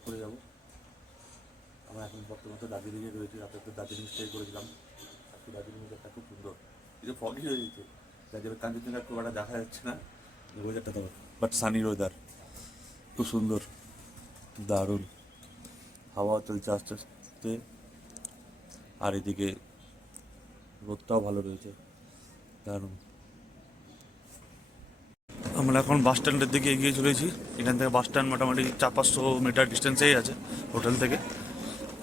Back করে যাবো। আমরা এখন বর্তমানে দার্জিলিংয়ে রয়েছি, রাতে তো দার্জিলিং স্টে করেছিলাম। আজকে দার্জিলিং ওয়েদারটা খুব সুন্দর, কিছু ফগি হয়ে গেছে, যার জন্য কাঞ্চনজঙ্ঘা খুব একটা দেখা যাচ্ছে না ওয়েদারটা, তো বাট সানি ওয়েদার খুব সুন্দর, দারুণ হাওয়া চলছে আস্তে আস্তে, আর এদিকে রোদটাও ভালো রয়েছে, দারুণ। আমরা এখন বাস স্ট্যান্ডের দিকে এগিয়ে চলেছি। এখান থেকে বাস স্ট্যান্ড মোটামুটি 400-500 মিটার ডিস্টেন্সেই আছে হোটেল থেকে।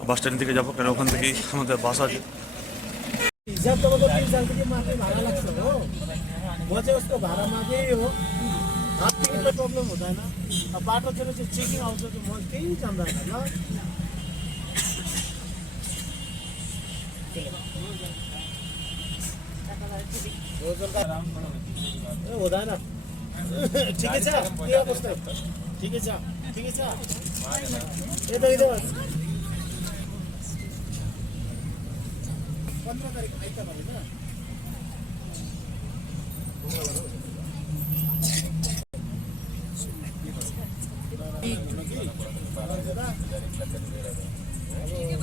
বাস স্ট্যান্ড থেকে যাবো, কেন ওখান থেকেই আমাদের বাস আছে। हिसाब तो 3 साल के मात्र भाड़ा लाग्छ हो, म चाहिँ उसको भाडा मागेँ हो। हाफ टिकट त प्रब्लम हुँदैन, अब बाटोतिर चाहिँ चेकिङ आउँछ कि म केही जान्दैन ल। ए हुँदैन, ठिकै छ के अवस्था, ठिकै छ ठिकै छ, यता यता 15 तारिक आइतबार होइन।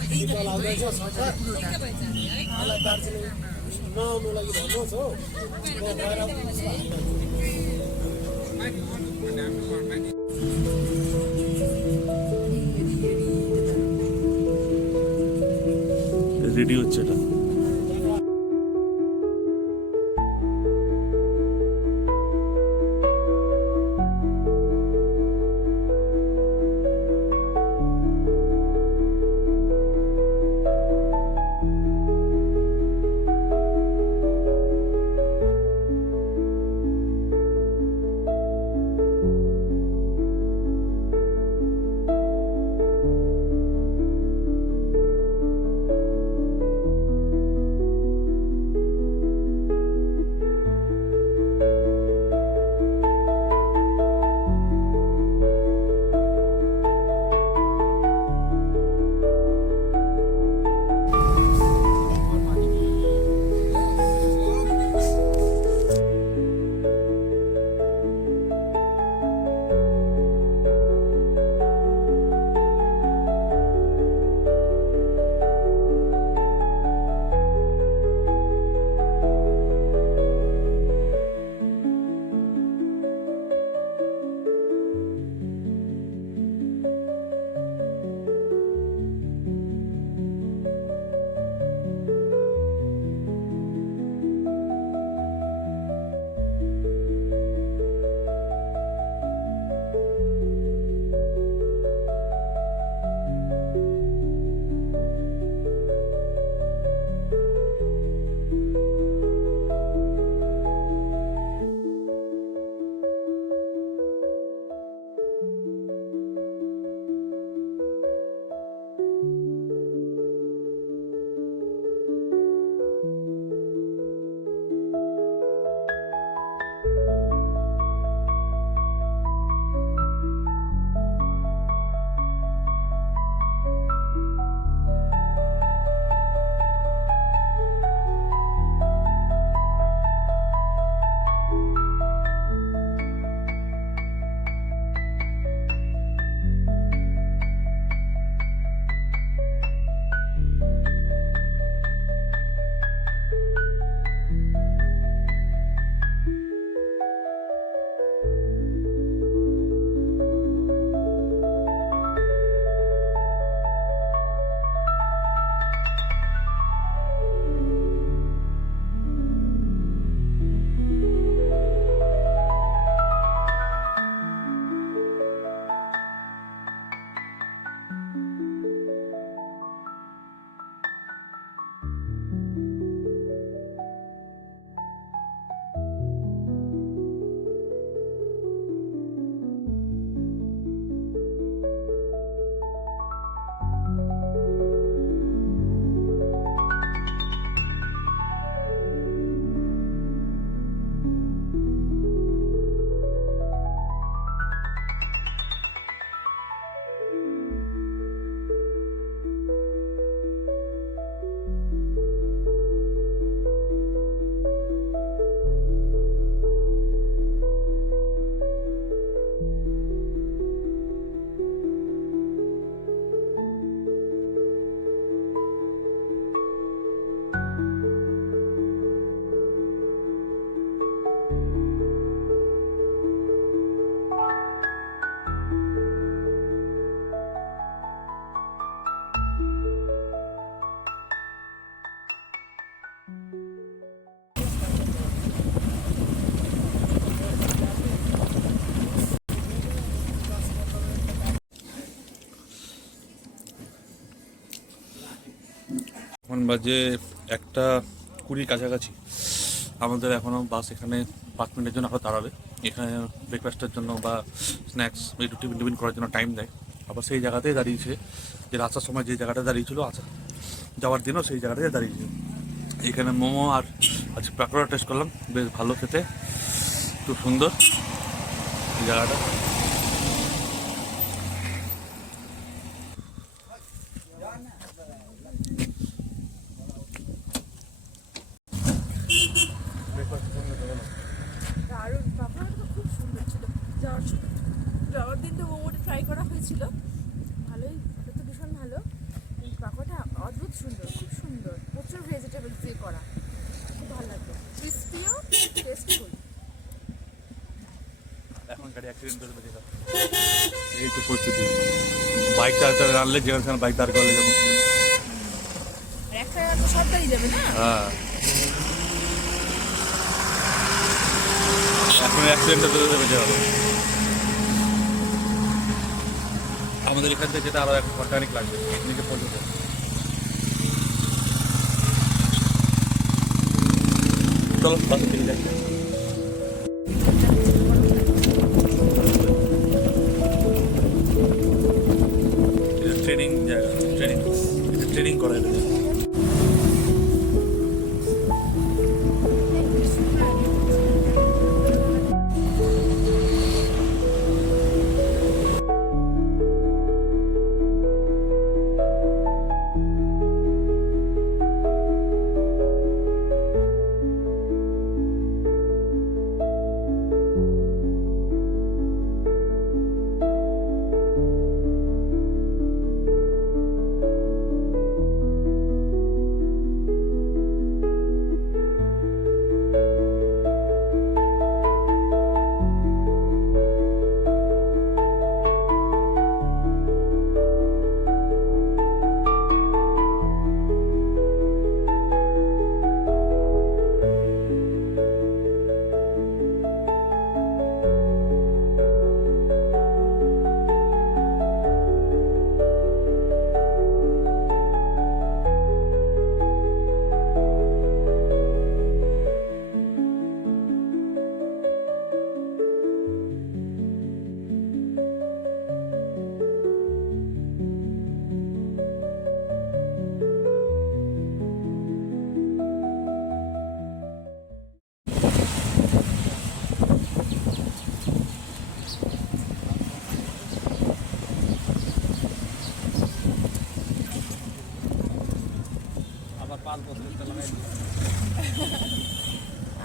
शीतल आउँदैछ, दार्जिलिङ नआउनु लागि भन्नुहोस् हो। রেডি হচ্ছে এটা। এখন বাজে 1:20 কাছাকাছি। আমাদের এখনও বাস এখানে 5 মিনিটের জন্য আরও দাঁড়াবে। এখানে ব্রেকফাস্টের জন্য বা স্ন্যাক্স একটু টিফিন টিফিন করার জন্য টাইম দেয়। আবার সেই জায়গাতেই দাঁড়িয়েছে, যে আসার সময় যে জায়গাটা দাঁড়িয়েছিল, যাওয়ার দিনও সেই জায়গাটাতে দাঁড়িয়েছে। এখানে মোমো আর আজকে পাকোড়া টেস্ট করলাম, বেশ ভালো খেতে, খুব সুন্দর এই জায়গাটা। দারুণ, পাপড়টা তো খুব সুন্দর ছিল। যাওয়ার দিন তো মোমোটা ট্রাই করা হয়েছিল, ভালোই, ওটা তো ভীষণ ভালো। পাপড়টা অদ্ভুত সুন্দর, খুব সুন্দর, প্রচুর ভেজিটেবলস দিয়ে করা, খুব ভালো লাগলো, ক্রিস্পিও টেস্টফুল। এখন গাড়ি অ্যাক্সিডেন্ট করে বেরিয়ে গেল, এই তো পরিস্থিতি। বাইকটা আনলে যেখানে বাইক দাঁড় করলে যেমন, আর একটা তো সব দাঁড়িয়ে যাবে না। হ্যাঁ, এখন অ্যাক্সিডেন্টটা ধরে বেঁচে গেল। আমাদের এখান থেকে যেটা আরো 1 ঘন্টাখানিক লাগবে পিকনিকে পৌঁছতে। চলো বাসে থেকে যাই। ট্রেনিং জায়গা, ট্রেনিং করা যায়।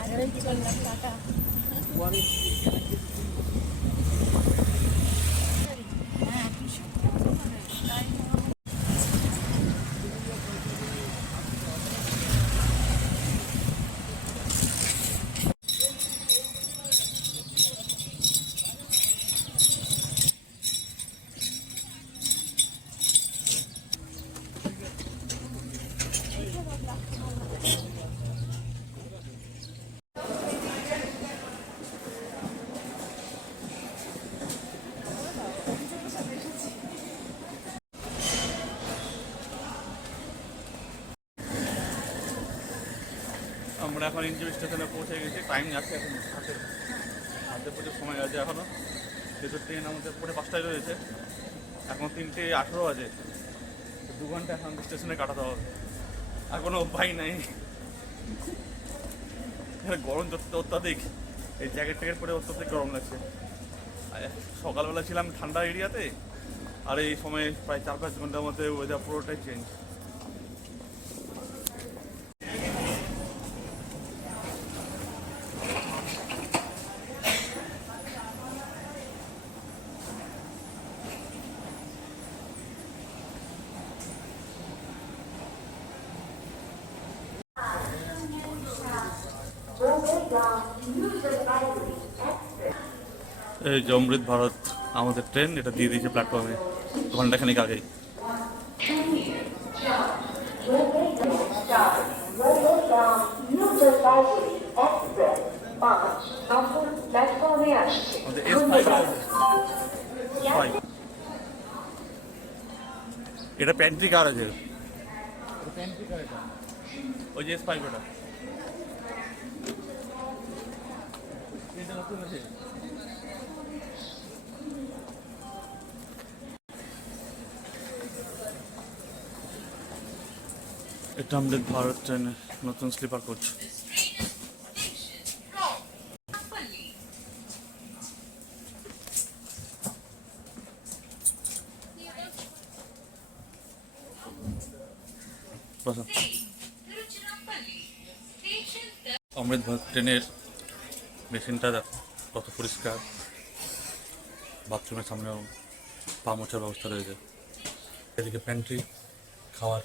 আরে চললাম, টাটা। আমরা এখন ইঞ্জিন স্টেশনে পৌঁছে গেছি। টাইম আছে এখন, হাতে প্রচুর সময় আছে এখনও, যেহেতু ট্রেন আমাদের পরে 5টায় রয়েছে, এখন 3:18 আছে। 2 ঘন্টা এখন স্টেশনে কাটাতে হবে, আর কোনো উপায় নাই। গরম যত অত্যাধিক, এই জ্যাকেট ট্যাকেট পরে অত্যাধিক গরম লাগছে। সকালবেলা ছিলাম ঠান্ডা এরিয়াতে, আর এই সময় প্রায় 4-5 ঘন্টার মধ্যে ওয়েদার পুরোটাই চেঞ্জ। এই যে অমৃত ভারত আমাদের ট্রেন, এটা দিয়ে দিয়েছে প্ল্যাটফর্মে ঘন্টাখানিক আগেই। এটা প্যান্ট্রি কার আছে, ওই যে S5 ওটা এটা নতুন আছে। এটা আমাদের ভারত ট্রেনে নতুন স্লিপার কোচ। অমৃত ভারত ট্রেনের মেশিনটা দেখো কত পরিষ্কার, বাথরুমের সামনেও পা মোছার ব্যবস্থা রয়েছে, এদিকে প্যান্ট্রি, খাওয়ার।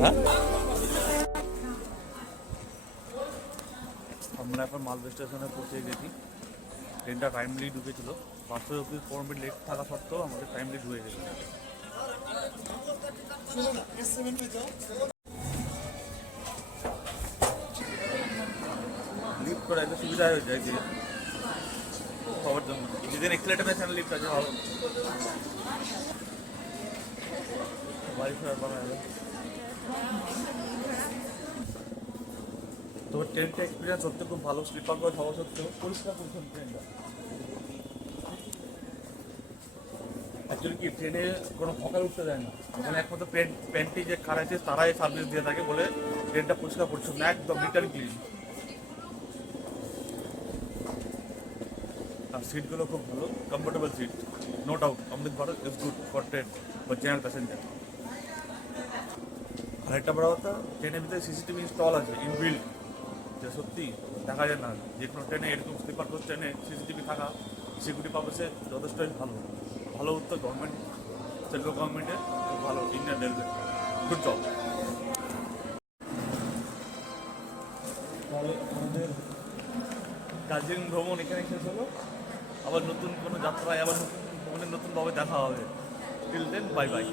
হ্যাঁ, আমরা এখন মালদা স্টেশনে পৌঁছে গেছি। ট্রেনটা টাইমলি ঢুকেছিল, 5 মিনিট লেট থাকা সত্ত্বেও আমাদের টাইমলি ঢুকে গেছে। লিফট করে একটা সুবিধা হয়েছে যে সবার জন্য, যেদিন এক্সিলেটার আছে লিফট আছে ভালো। বাড়ি ফেরার পালা যাবে। তো ট্রেনটা এক্সপিরিয়েন্স সত্যি খুব ভালো, স্লিপার কোচ হওয়া সত্ত্বেও পরিষ্কার পরিচ্ছন্ন ট্রেনটা। অ্যাকচুয়ালি কি ট্রেনে কোনো ফকার উঠতে দেয় না, এখানে একমাত্র প্যান্ট্রি যে কার আছে তারাই সার্ভিস দিয়ে থাকে বলে ট্রেনটা পরিষ্কার পরিচ্ছন্ন, একদম লিটার ক্লিন। আর সিটগুলো খুব ভালো, comfortable seat, no doubt. Amrit Bharat is good for train for general passenger. আরেকটা বড় কথা, ট্রেনের ভিতরে সিসিটিভি ইনস্টল আছে ইনবিল্ড, যে সত্যি দেখা যায় না যে কোনো ট্রেনে, এরকম স্লিপার কোচ ট্রেনে সিসিটিভি থাকা সিকিউরিটি পারপাসে যথেষ্টই ভালো। ভালো উত্তর গভর্নমেন্ট, সেন্ট্রাল গভর্নমেন্টের ভালো, ইন্ডিয়ান রেলওয়ে, গুড জব। তাহলে আমাদের দার্জিলিং ভ্রমণ এখানে শেষ হলো। আবার নতুন কোনো যাত্রায় আবার নতুন ভ্রমণের নতুনভাবে দেখা হবে। Till then, bye by.